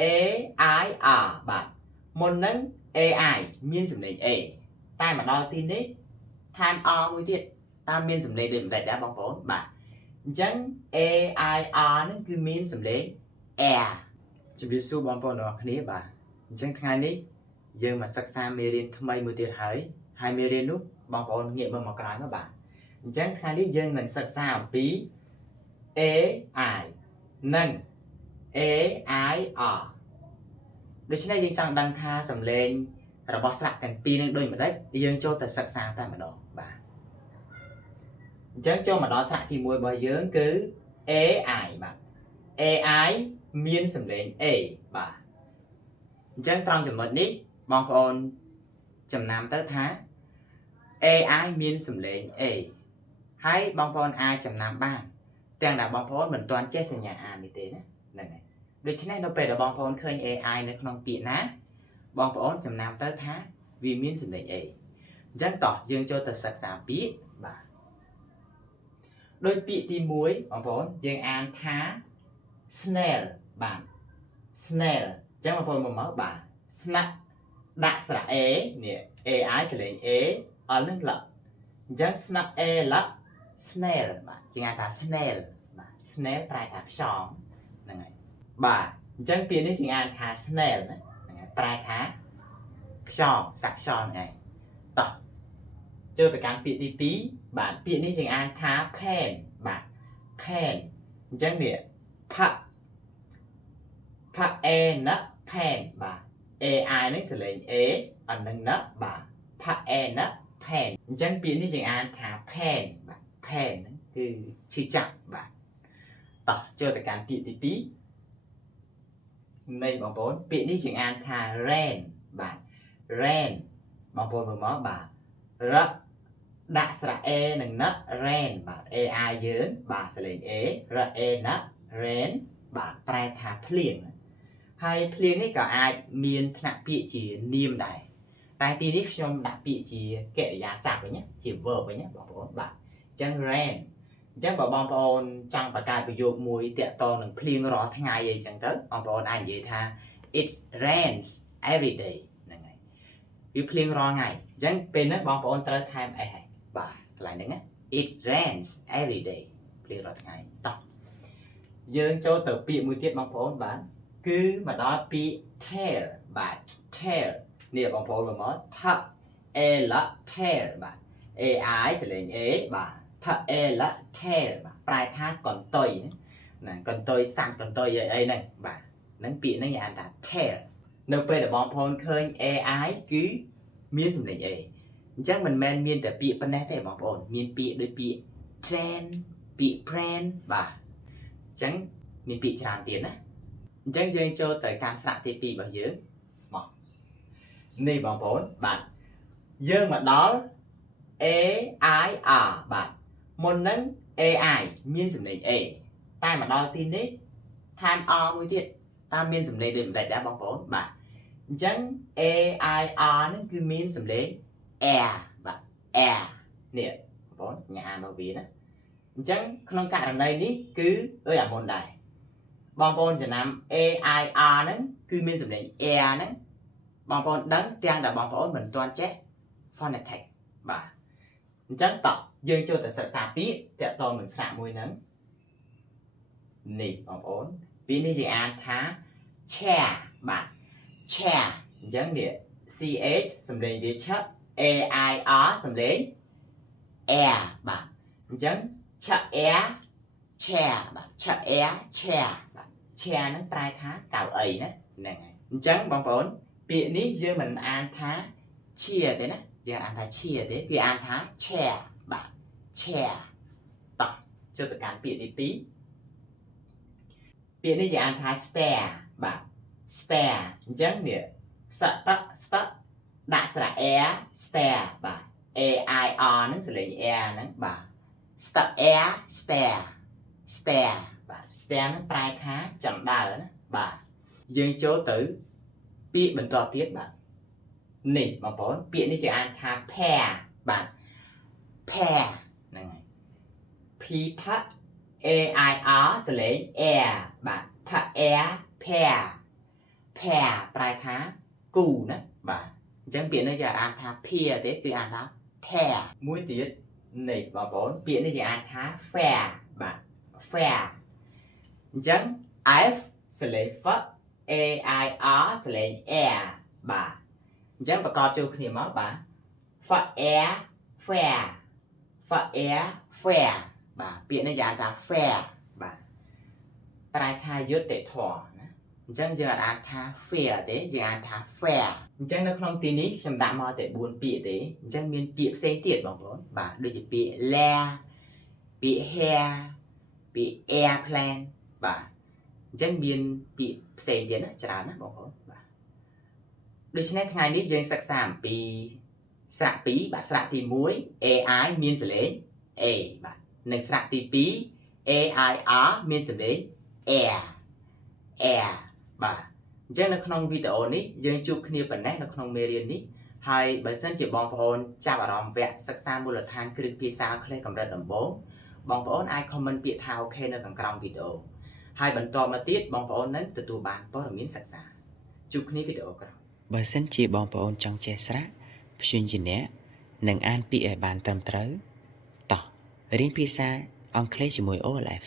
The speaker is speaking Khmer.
A I R បាទមុនហ្នឹង AI មានសំឡេង A តែមកដល់ទីនេះឋាន R មួយទៀតតើមានសំឡេងដូចម្ដេចដែរបងប្អូនបាទអញ្ចឹង AI R ហ្នឹងគឺមានសំឡេង air ជម្រាបសួរបងប្អូនទាំងអស់គ្នាបាទអញ្ចឹងថ្ងៃនេះយើងមកសិក្សាមេរៀនថ្មីមួយទៀតហើយមេរៀននោះបងប្អូនងាកមើលមកក្រោយមកបាទអញ្ចឹងថ្ងៃនេះយើងនឹងសិក្សាអំពី AI និង AIR ដូច្នេះយើងចង់ដឹងថាសំឡេងរបស់ស្រៈទាំងពីរនឹងដូចម្ដេចយើងចូលទៅសិក្សាតែម្ដងបាទអញ្ចឹងចូលមកដល់ស្រៈទី1របស់យើងគឺ AI បាទ AI មានសំឡេង A បាទអញ្ចឹងត្រង់ចំណុចនេះបងប្អូនចំណាំទៅថា AI មានសំឡេង A ហើយបងប្អូនអាចចំណាំបានទាំងដែលបងប្អូនមិនទាន់ចេះសញ្ញាអាននេះទេណាហ្នឹងហើយដូច្នេះនៅពេលដែលបងប្អូនឃើញ AI នៅក្នុងពាក្យណាបងប្អូនចំណាំទៅថាវាមានសំឡេង A អញ្ចឹងតោះយើងចូលទៅសិក្សាពាក្យបាទដោយពាក្យទី1បងប្អូនយើងអានថា snail បាទ snail អញ្ចឹងបងប្អូនមកបាទស្នាក់ដាក់ស្រៈ A នេះ AI សលេង A អល់នឹងលអញ្ចឹងស្នាក់ A ល snail បាទជាងថា snail បាទ snail ប្រែថាខ្យងហ្នឹងហើយបាទអញ្ចឹងពាក្យនេះជាងថា snail ណាហ្នឹងហើយប្រែថាខ្យងសាក់ខ្យងហ្នឹងហើយតោះចូលទៅកាន់ពាក្យទី2បាទពាក្យនេះជាងថា pen បាទ pen អញ្ចឹងនេះផាA ណា pen បាទ AI នឹងសលេង A អត់នឹងណាបាទផា A ណា pen អញ្ចឹងពាក្យនេះយើងអានថា pen បាទ pen ហ្នឹងគឺឈឺចាប់បាទតោះចូលទៅកាន់ពាក្យទី2នៃបងប្អូនពាក្យនេះយើងអានថា rain បាទ rain បងប្អូនមើលមកបាទរដាក់ស្រៈ A និងណា rain បាទ AI យើងបាទសលេង A រ A ណា rain បាទប្រែថាភ្លៀងហើយភ្លៀងនេះក៏អាចមានថ្នាក់ពាក្យជានាមដែរតែទីនេះខ្ញុំដាក់ពាក្យជាកិរិយាសព្ទវិញជា verb វិញបងប្អូនបាទអញ្ចឹង rain អញ្ចឹងបើបងប្អូនចង់បង្កើតប្រយោគមួយតាក់ទងនឹងភ្លៀងរាល់ថ្ងៃអីចឹងទៅបងប្អូនអាចនិយាយថា it rains every day ហ្នឹងហើយវាភ្លៀងរាល់ថ្ងៃអញ្ចឹងពេលហ្នឹងបងប្អូនត្រូវថែម s បាទកន្លែងហ្នឹងណា it rains every day ភ្លៀងរាល់ថ្ងៃតោះយើងចូលទៅពាក្យមួយទៀតបងប្អូនបាទគឺមកដល់ពាក្យ tail បាទ tail នេះបងប្អូនមើលមកថា a ល tail បាទ AI សលេង A បាទថា a ល tail បាទប្រែថាកន្ទុយណាកន្ទុយសัตว์កន្ទុយអីហ្នឹងបាទហ្នឹងពាក្យហ្នឹងគេហៅថា tail នៅពេលដែលបងប្អូនឃើញ AI គឺមានសំឡេង A អញ្ចឹងមិនមែនមានតែពាក្យប៉ុណ្ណេះទេបងប្អូនមានពាក្យដូចពាក្យ train ពាក្យ brand បាទអញ្ចឹងមានពាក្យច្រើនទៀតណាអញ្ចឹងយើងចូលទៅកាន់ស្រៈទី2របស់យើងមកនេះបងប្អូនបាទយើងមកដល់ AIR បាទមុនហ្នឹង AI មានសំឡេង A តែមកដល់ទីនេះឋាន R មួយទៀតតើមានសំឡេងដូចម្ដេចដែរបងប្អូនបាទអញ្ចឹង AIR ហ្នឹងគឺមានសំឡេង air បាទ air នេះបងប្អូនសញ្ញាអានរបស់វាណាអញ្ចឹងក្នុងករណីនេះគឺដូចអាមុនដែរបងប្អូនចំណាំ AIR ហ្នឹងគឺមានសំឡេង air ហ្នឹងបងប្អូនដឹងទាំងដែលបងប្អូនមិនទាន់ចេះ phonetic បាទអញ្ចឹងតោះយើងចូលទៅសិក្សាពាក្យតាក់ទងនឹងស្រៈមួយហ្នឹងនេះបងប្អូនពាក្យនេះយើងអានថា chair បាទ chair អញ្ចឹងនេះ CH សំឡេងវាឆឹក AIR សំឡេង air បាទអញ្ចឹងឆឹក air chair បាទឆឹក air chair បាទ chair ហ្នឹងប្រែថាកៅអីណាហ្នឹងហើយអញ្ចឹងបងប្អូនពាក្យនេះយើងមិនអានថា chair ទេណាយើងអានថា chair ទេគឺអានថា chair បាទ chair តោះចូលទៅកាន់ពាក្យទី2ពាក្យនេះយើងអានថា stair បាទ stair អញ្ចឹងនេះសតស្តដាក់ស្រៈ air stair បាទ AIR ហ្នឹងសលេង air ហ្នឹងបាទស្ត air stair stair បាទ stair ហ្នឹងប្រែថាចណ្ដើរណាបាទយើងចូលទៅពាក្យបន្តទៀតបាទនេះបងប្អូនពាក្យនេះជាអានថា pair បាទ pair ហ្នឹងហើយ P ផា AIR សលេង air បាទផា air pair pair ប្រែថាគូណាបាទអញ្ចឹងពាក្យនេះយើងអាចថា pair ទេគឺអាចថា pair មួយទៀតនេះបងប្អូនពាក្យនេះយើងអាចថា fair បាទ fair អញ្ចឹង f សលេង f a i r សលេង air បាទអញ្ចឹងប្រកបចូលគ្នាមកបាទ fair fair fair fair បាទពាក្យនេះយើងអាចថា fair បាទប្រែថាយុត្តិធម៌ណាអញ្ចឹងយើងអាចថា fair ទេយើងអាចថា fair អញ្ចឹងនៅក្នុងទីនេះខ្ញុំដាក់មកតែ4ពាក្យទេអញ្ចឹងមានពាក្យផ្សេងទៀតបងប្អូនបាទដូចជាពាក្យ lair ពាក្យ hair ពាក្យ airplane បាទអញ្ចឹងមានពាក្យផ្សេងទៀតណាច្រើនណាបងប្អូនបាទដូច្នេះថ្ងៃនេះយើងសិក្សាអំពីស្រៈ2បាទស្រៈទី1 AI មានសលេង A បាទនិងស្រៈទី2 AIR មានសលេង air air បាទអញ្ចឹងនៅក្នុងវីដេអូនេះយើងជួបគ្នាប៉ុណ្ណេះនៅក្នុងមេរៀននេះហើយបើសិនជាបងប្អូនចាប់អារម្មណ៍វគ្គសិក្សាមូលដ្ឋានគ្រឹះភាសាអង់គ្លេសកម្រិតដំបូងបងប្អូនអាច comment ពាក្យថាអូខេនៅខាងក្រោមវីដេអូហើយបន្តមកទៀតបងប្អូននឹងទទួលបានព័ត៌មានសិក្សាជួបគ្នាវីដេអូក្រោយបើសិនជាបងប្អូនចង់ចេះស្រៈព្យញ្ជនៈនិងអានពាក្យឲ្យបានត្រឹមត្រូវតោះរៀនភាសាអង់គ្លេសជាមួយ OLF